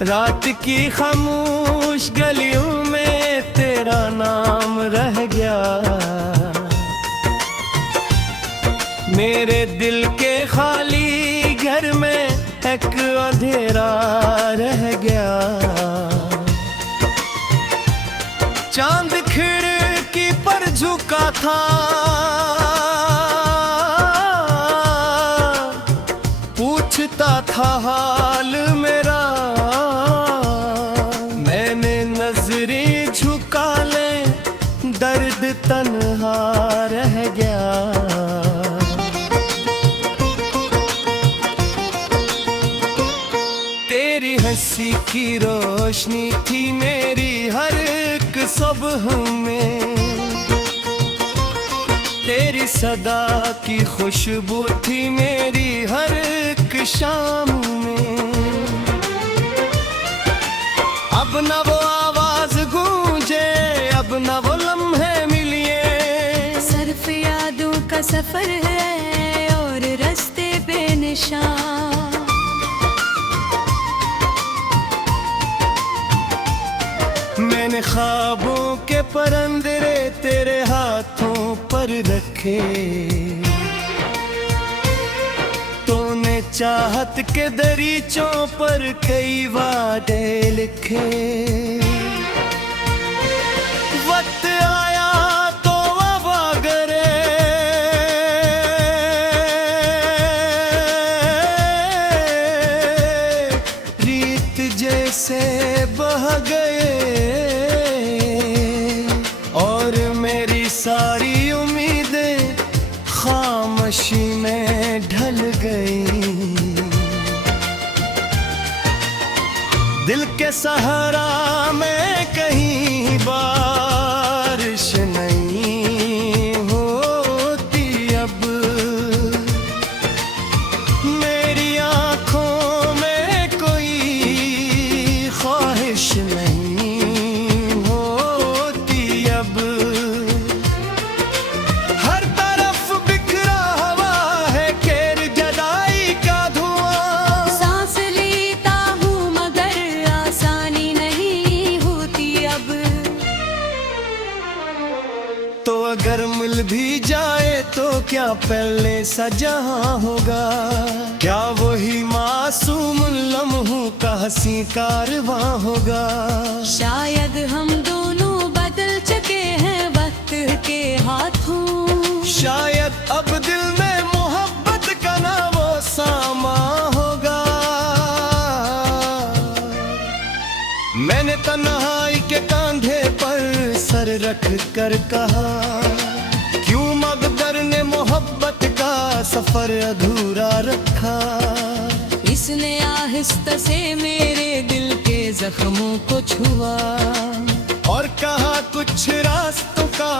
रात की खामोश गलियों में तेरा नाम रह गया। मेरे दिल के खाली घर में एक अंधेरा रह गया। चांद खिड़की पर झुका था, पूछता था हाल मेरा। मैंने नजरें झुका ले, दर्द तन्हा रह गया। तेरी हंसी की रोशनी थी मेरी हर एक सुबह में, तेरी सदा की खुशबू थी मेरी हर एक शाम में। अब न वो आवाज गूंजे, अब न वो लम्हे मिलिए। सिर्फ यादों का सफर है और रास्ते बेनिशान। मैंने ख्वाबों के परंदरे तेरे हाथों पर रखे, तूने चाहत के दरीचों पर कई वादे लिखे। वक्त आया तो वफा करे, रीत जैसे बह गए और मेरी सारी उम्मीदें खामोशी में ढल गई। दिल के सहारा में कहीं बारिश नहीं होती अब, मेरी आंखों में कोई ख्वाहिश नहीं होती अब। हर तरफ बिखरा हुआ है केर जदाई का धुआं। सांस लेता हूँ मगर आसानी नहीं होती अब। तो अगर मिल भी जाए तो क्या पहले सा जहां होगा? क्या वही मासूम लम्हों का हंसी कारवां होगा? शायद हम दोनों बदल चुके हैं वक्त के हाथों। शायद अब दिल में मोहब्बत का ना वो सामा होगा। मैंने तन्हाई के कांधे पर सर रख कर कहा, क्यों मकदर ने मोहब्बत का सफर अधूरा रखा। इसने आहिस्ता से मेरे दिल के जख्मों को छुआ और कहा कुछ रास्तों का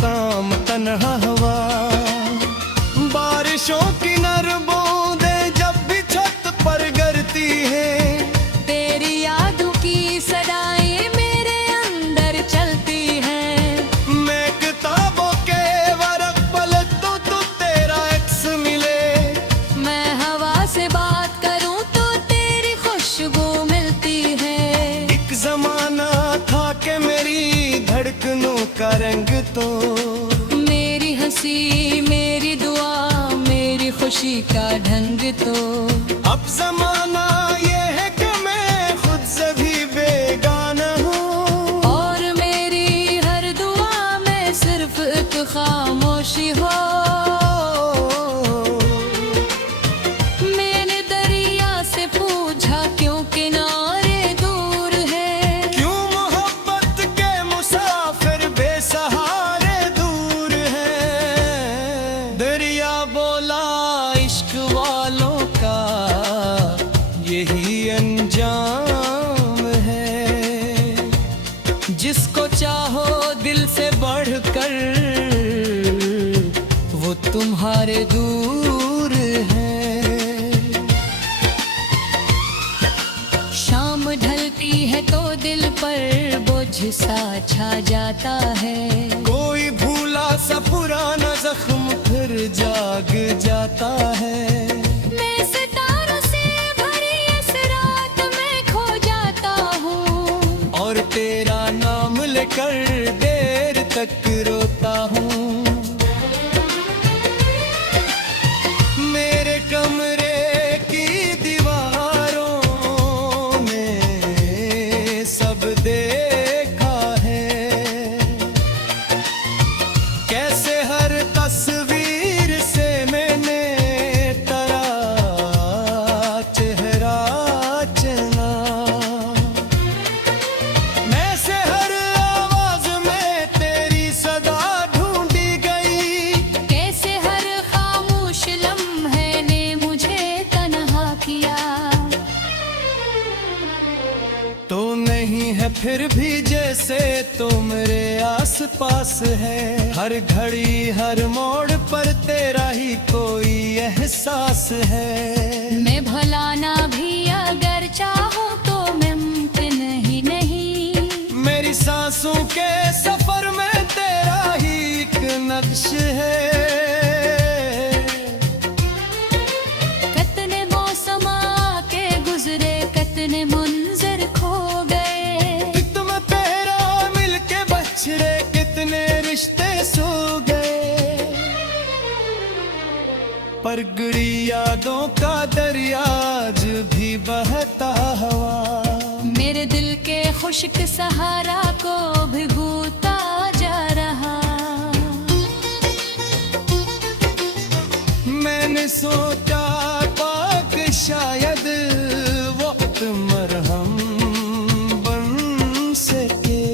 काम तन्हा हुआ। बारिशों की नर बूंदें जब भी छत पर गिरती हैं, तेरी यादों की सदाएं मेरे अंदर चलती हैं। मैं किताबों के वरक पलटूं तो तेरा एक्स मिले। मैं हवा से बात करूं तो तेरी खुशबू मिलती है। एक जमाना था कि मेरी धड़कनों का रंग तो, मेरी हंसी मेरी दुआ मेरी खुशी का ढंग तो। अब जमाना ये है कि मैं खुद से भी बेगाना हूँ और मेरी हर दुआ में सिर्फ एक खामोशी हो। मैंने दरिया से पूछा क्यों किनारे दूर है। क्यों मोहब्बत के मुसाफिर बेसहारे दूर हैं। दरिया बोला इश्क वालों का यही अंजाम है। जिसको चाहो दिल से बढ़कर वो तुम्हारे दूर है। शाम ढलती है तो दिल पर बोझ सा छा जाता है। कोई भूला सा पुराना जख्म फिर जाग जाता है। मैं सितारों से भरी इस रात में खो जाता तो नहीं है फिर भी जैसे तो मेरे आस पास है। हर घड़ी हर मोड़ पर तेरा ही कोई एहसास है। मैं भुलाना भी अगर चाहूँ तो मुमकिन ही नहीं। मेरी सांसों के सफर में तेरा ही एक नक्श है। कितने मौसम आके गुजरे, कितने मंजर खो गए। तुम तेरा मिलके बछड़े, कितने रिश्ते सो गए। पर गुरी यादों का दरिया आज भी बहता हवा, मेरे दिल के खुश्क सहारा को भिगोता जा रहा। मैंने सोचा पाक शायद वक्त मरहम बन सके।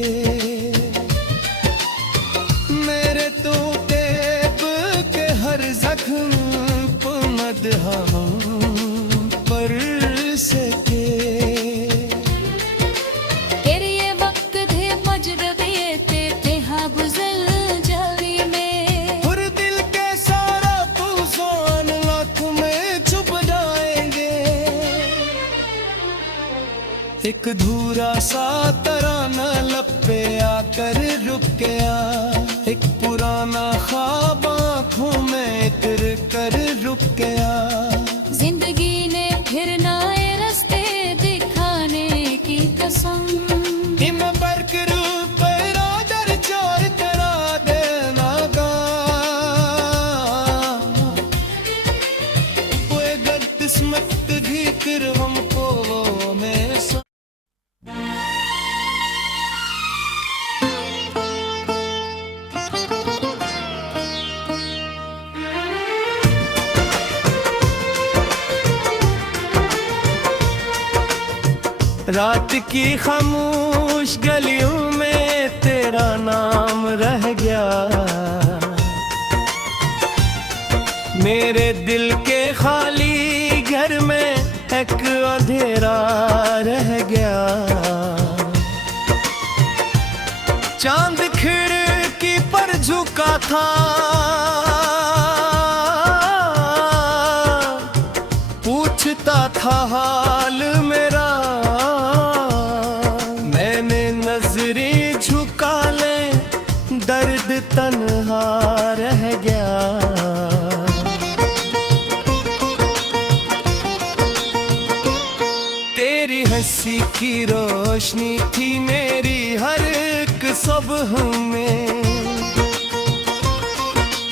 मेरे तो तेब के हर जख्म को मदहम पर सके। तेरे ये वक्त थे मजरबे थे हाँ गुजर जावी में। और दिल के सारा तूफान लाख में छुप जाएंगे। एक धूरा सा तराना लब पे आकर रुक गया। एक पुराना ख्वाब आँखों में उतर कर रुक गया। जिंदगी ने फिर नए रास्ते दिखाने की कसम। इमे बरकर पैरा दर चार करा देना गा। वो अगर किस्मत भी कर हमको में रात की खामोश गलियों में तेरा नाम रह गया। मेरे दिल के खाली घर में एक अंधेरा रह गया। चांद खिड़की पर झुका था, पूछता था हाल मेरा। मैंने नजरें झुका ले, दर्द तन्हा रह गया। तेरी हंसी की रोशनी थी मेरी हर एक सुबह में।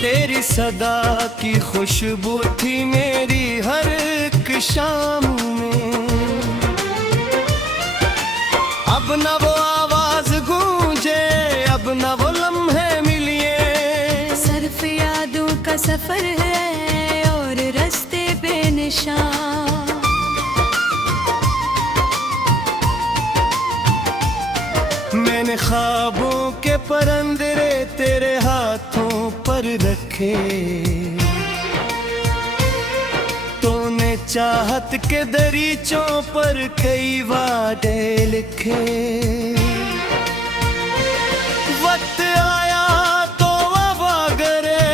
तेरी सदा की खुशबू थी मेरी हर एक शाम में। अब न वो आवाज गूंजे, अब न वो लम्हे मिलिए। सिर्फ यादों का सफर है और रास्ते पे निशान। मैंने ख्वाबों के परंदरे तेरे हाथों पर रखे। तूने चाहत के दरीचों पर कई वादे लिखे। वक्त आया तो वफा करे,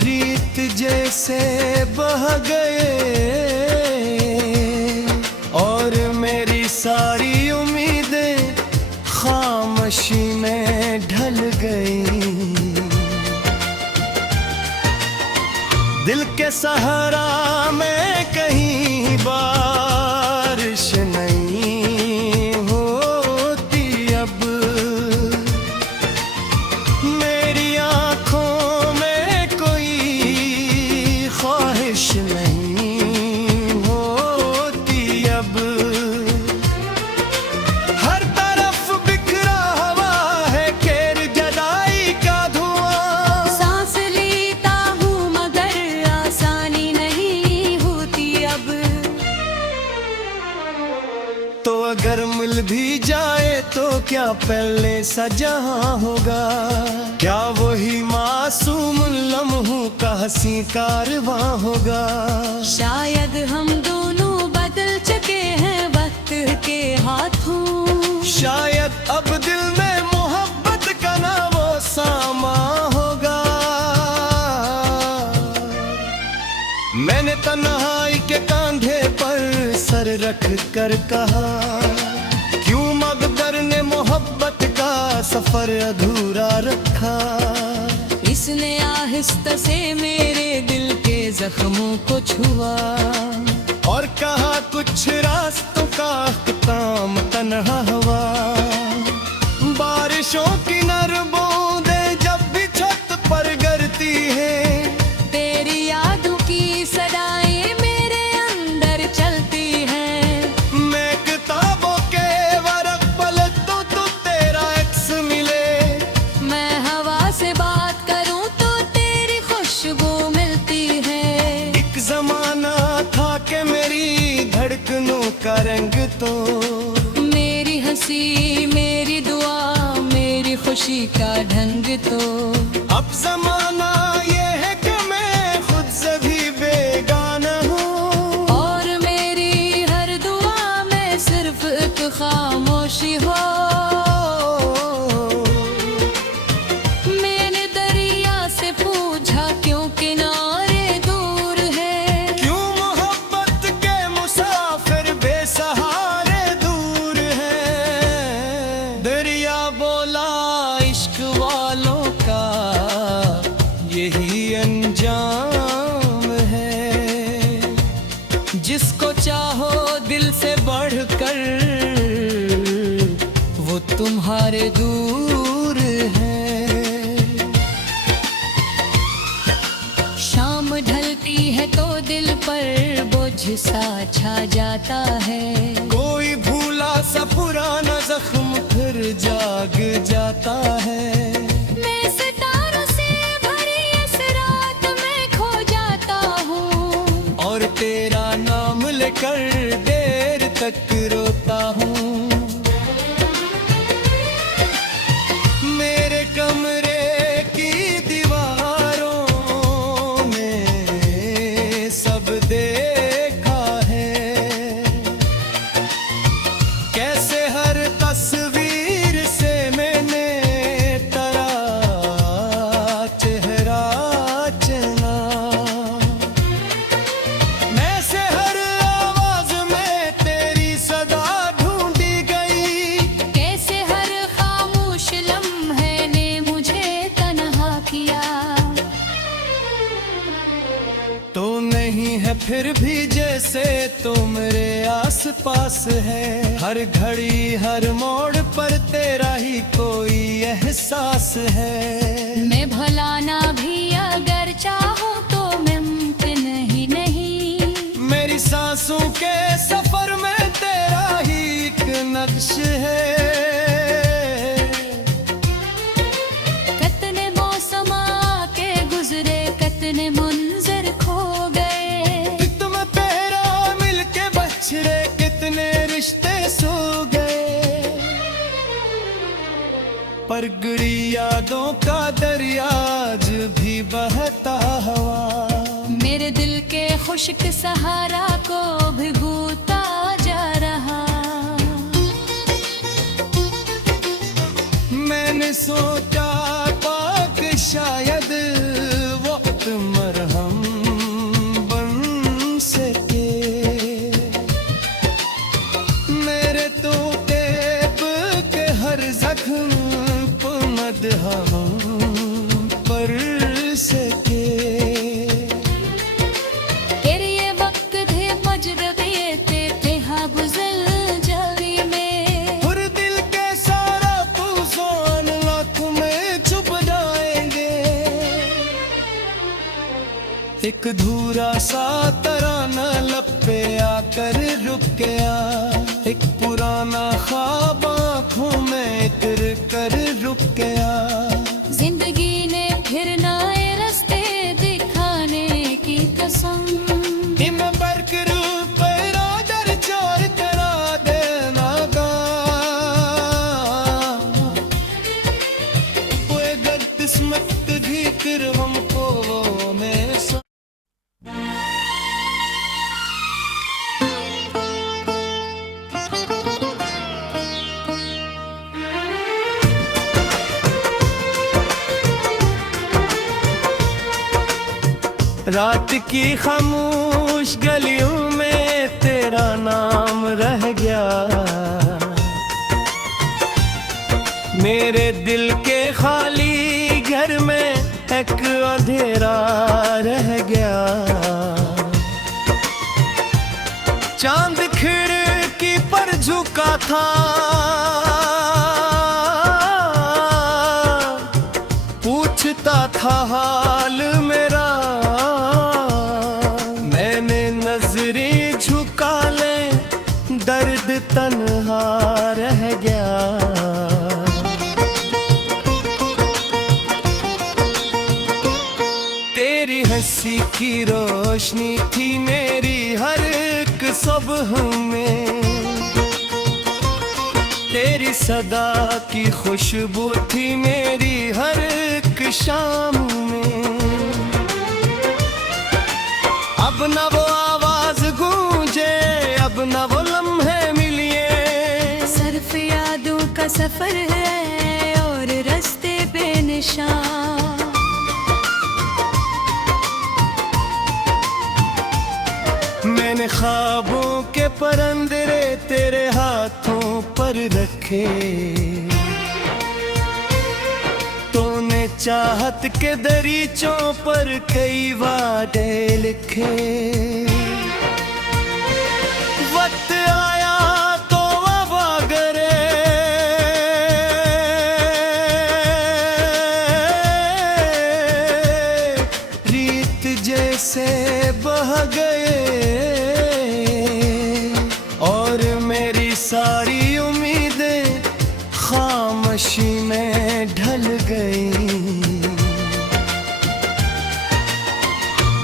रीत जैसे बह गए। और मेरी सारी उम्मीदें खामोशी में ढल गई। दिल के सहारा में कहीं बारिश नहीं होती अब। मेरी आँखों में कोई ख्वाहिश नहीं होती अब। हर तरफ बिखरा हवा है केर जदाई का धुआं। सांस लेता हूँ मगर आसानी नहीं होती अब। तो अगर मिल भी जाए तो क्या पहले सा जहां होगा। क्या वही मासूम लम्हों का हंसी कारवां होगा। शायद हम दोनों बदल चुके हैं वक्त के हाथों। शायद अब दिल में मोहब्बत का ना वो सामा होगा। मैंने तन्हाई के कांधे पर सर रख कर कहा, क्यों मगदर ने मोहब्बत का सफर अधूरा रखा। इसने आहिस्ता से मेरे दिल के जख्मों को छुआ और कहा कुछ रास्तों का अख्ताम तन्हा हवा। बारिशों की नर बूंदें जब भी छत पर गिरती है, तेरी यादों की सदाएं मेरे अंदर चलती हैं। मैं किताबों के वरक पलटूं तो तेरा एक्स मिले। मैं हवा से बात करूं तो तेरी खुशबू मिलती है। एक जमाना था कि मेरी धड़कनों का रंग तो, मेरी हंसी मेरी दुआ मेरी खुशी का ढंग तो। अब जमाना ये है कि मैं खुद से भी बेगाना हूँ। और मेरी हर दुआ में सिर्फ एक खामोशी हो। मैंने दरिया से पूछा क्यों किनारे दूर है। क्यों मोहब्बत के मुसाफिर बेसहारे दूर हैं। दरिया बोला इश्क वालों का यही अंजाम है। जिसको चाहो दिल से बढ़कर वो तुम्हारे दूर है। शाम ढलती है तो दिल पर बोझ सा छा जाता है। कोई भूला सा पुराना जख्म फिर जाग जाता है। मैं सितारों से भरी इस रात में खो जाता हूँ और तेरा नाम लेकर देर तक रोता हूँ। मेरे कमरे की दीवारों में सब देखा है, कैसे हर तस्वीर से मैंने तेरा चेहरा चुना। मैं से हर आवाज में तेरी सदा ढूंढी गई। कैसे हर खामोश लम्हे ने मुझे तन्हा किया। तो नहीं है फिर भी जैसे तो मेरे आस पास है। हर घड़ी हर मोड़ पर तेरा ही कोई एहसास है। मैं भुलाना भी अगर चाहूँ तो मुमकिन ही नहीं। मेरी सांसों के सफर में तेरा ही एक नक्श है। कितने मौसम आके गुजरे कितने मुंजर खो गए। तुम तेरा मिलके बछड़े कितने रिश्ते सो गए। पर गुरी यादों का दरिया आज भी बहता हवा। मेरे दिल के खुश्क सहारा को भिगोता जा रहा। मैंने सोचा पाक शायद वक्त मरहम बन सके। मेरे तो तेब के हर जख्म पर मदहम पर सके। तेरे ये वक्त थे मजरबे थे हाँ गुजर जावी में। और दिल के सारा तूफान लाख में छुप जाएंगे। एक धूरा सा तराना लब पे आकर रुक गया। एक पुराना ख्वाब आँखों में तिर कर रुक गया। जिंदगी ने फिर नए रास्ते दिखाने की कसम। इम बरकर पैरा दर चार करा देना गा। रात की खामोश गलियों में तेरा नाम रह गया, मेरे दिल के खाली घर में एक अंधेरा रह गया। चांद खिड़की पर झुका था, पूछता था हाल मेरा, मैंने नजरें झुका ले दर्द तन्हा रह गया। तेरी हंसी की रोशनी थी मेरी हर एक सुबह में, तेरी सदा की खुशबू थी मेरी हर एक शाम में। अब न वो आवाज गूंजे, अब न वो लम्हे मिलिए, सिर्फ यादों का सफर है और रास्ते पे निशान। मैंने ख्वाबों के परंदरे तेरे हाथों पर रखे, तूने चाहत के दरीचों पर कई वादे लिखे। वक्त आया तो वफा करे, रीत जैसे बह गए और मेरी सारी उम्मीदें खामोशी में ढल गई।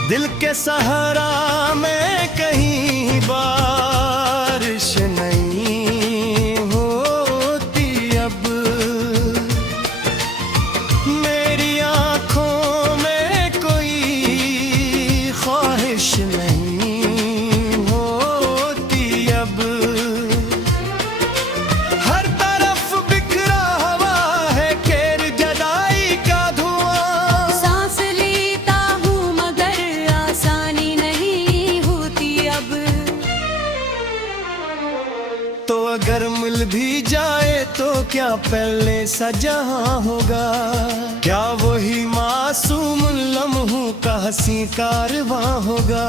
दिल के सहारा में कहीं बारिश नहीं होती अब, मेरी आंखों में कोई ख्वाहिश नहीं होती अब। हर तरफ बिखरा हवा है खेर जदाई का धुआं, सांस लेता हूँ मगर आसानी नहीं होती अब। तो अगर मिल भी जाए तो क्या पहले सा जहां होगा, क्या वही मासूम लम्हों का हंसी कारवां होगा।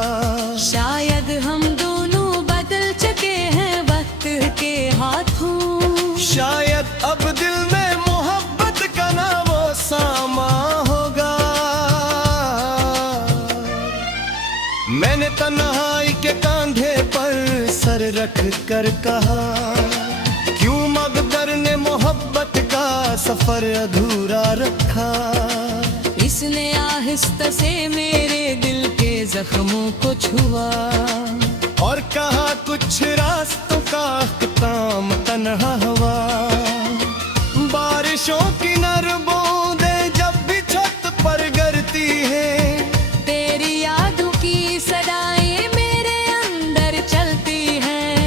शायद हम दोनों बदल चुके हैं वक्त के हाथों, शायद अब दिल में मोहब्बत का ना वो सामा होगा। मैंने तन्हाई के कांधे पर सर रख कर कहा, क्यों मकदर ने मोहब्बत का सफर अधूरा रखा। इसने आहिस्ता से मेरे दिल के जख्मों को छुआ और कहा कुछ रास्तों का अख्ताम तन्हा हवा। बारिशों की नर बूंदें जब भी छत पर गिरती है, तेरी यादों की सदाएं मेरे अंदर चलती हैं।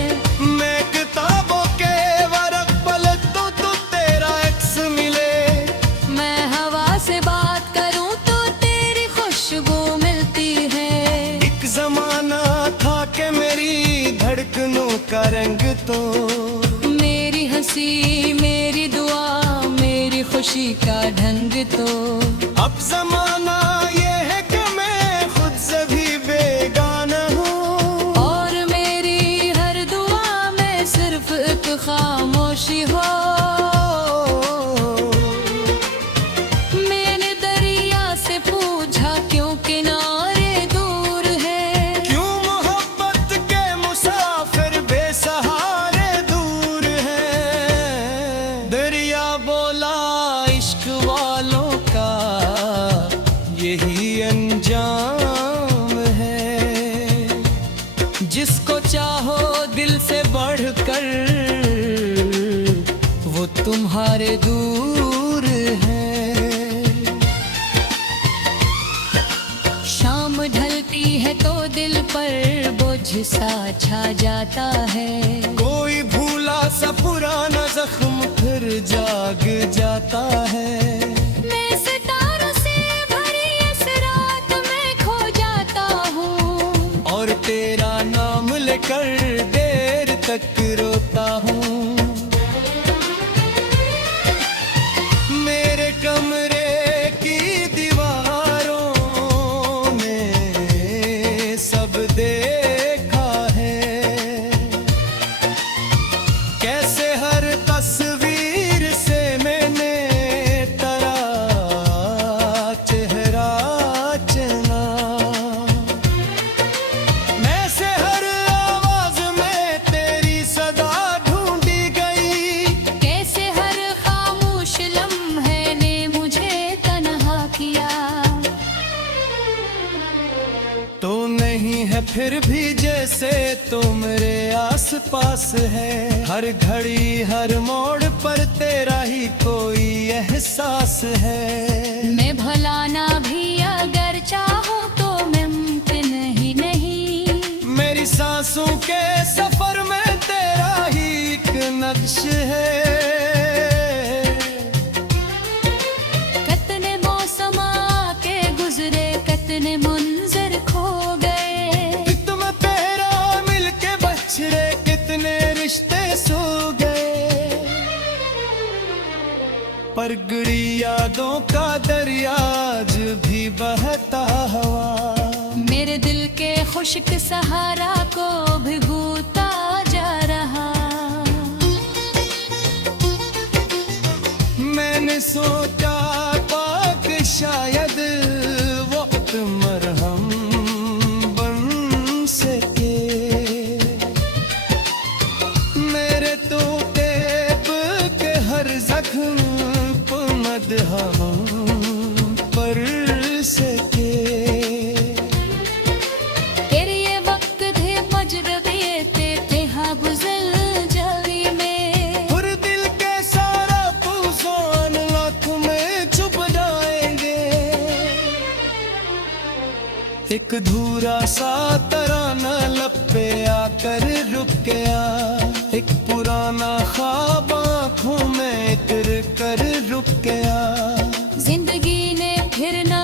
मैं किताबों के वरक पलटूं तो तेरा एक्स मिले, मैं हवा से बात करूं तो तेरी खुशबू मिलती है। एक जमाना था कि मेरी धड़कनों का रंग तो, मेरी हंसी मेरी दुआ मेरी खुशी का ढंग तो, अब जमाना ये है कि मैं खुद से भी बेगाना हूँ और मेरी हर दुआ में सिर्फ एक खामोशी हो। मैंने दरिया से पूछा क्यों किनारे दूर है, क्यों मोहब्बत के मुसाफिर बेसहारे दूर हैं। दरिया बोला इश्क वालों का यही अंजाम है, जिसको चाहो दिल से बढ़कर वो तुम्हारे दूर है। शाम ढलती है तो दिल पर बोझ सा छा जाता है, कोई भूला सा पुराना जख्म फिर जाग जाता है। मैं सितारों से भरी इस रात में खो जाता नहीं है फिर भी जैसे तो मेरे आस पास है। हर घड़ी हर मोड़ पर तेरा ही कोई एहसास है। मैं भुलाना भी अगर चाहूँ तो मुमकिन ही नहीं। मेरी सांसों के सफर में तेरा ही एक नक्श है। कितने मौसम आके गुजरे, कितने मंजर खो गए। तुम तेरा मिलके बछड़े, कितने रिश्ते सो गए। पर गड़ी यादों का दरिया आज भी बहता हुआ मेरे दिल के खुश्क सहारा को भिगोता जा रहा। मैंने सोचा पाक शायद वक्त मरहम बन सके। मेरे तो टेप के हर जख्म पर मदहम पर सके। तेरे ये वक्त थे मजरबे ते हाँ गुजर जावी में। और दिल के सारा तूफान लाख में छुप जाएंगे। एक धूरा सा तराना लब पे आकर रुक गया। एक पुराना ख्वाब आँखों में तिर कर रुक गया। जिंदगी ने फिर ना